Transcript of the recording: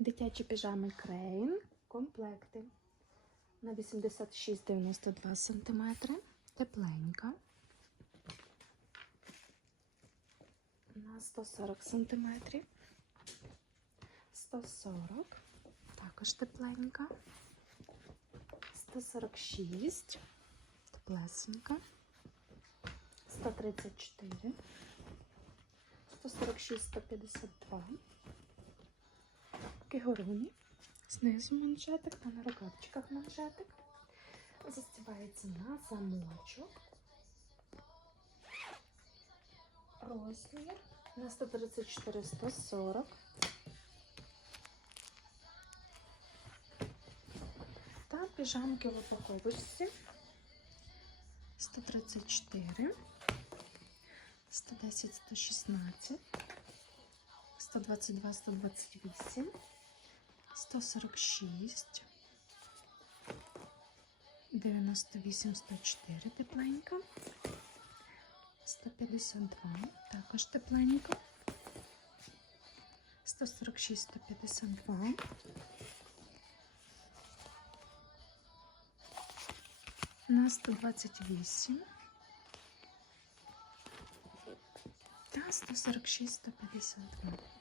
Дитячі піжами Крейн. Комплекти. На 86,92 см. Тепленька. На 140 см. 140. Також тепленька. 146. Теплесенька. 134. 146, 152. Кигуруні. Знизу манжетик та на рукавчиках манжетик. Застібається на замочок. Розмір на 134, 140. Та піжамки в упаковочці 134, 110, 116, 122, 128, 146, 98, 104 тепленька, 152, також тепленька, 146, 152, на 128 та 146, 152.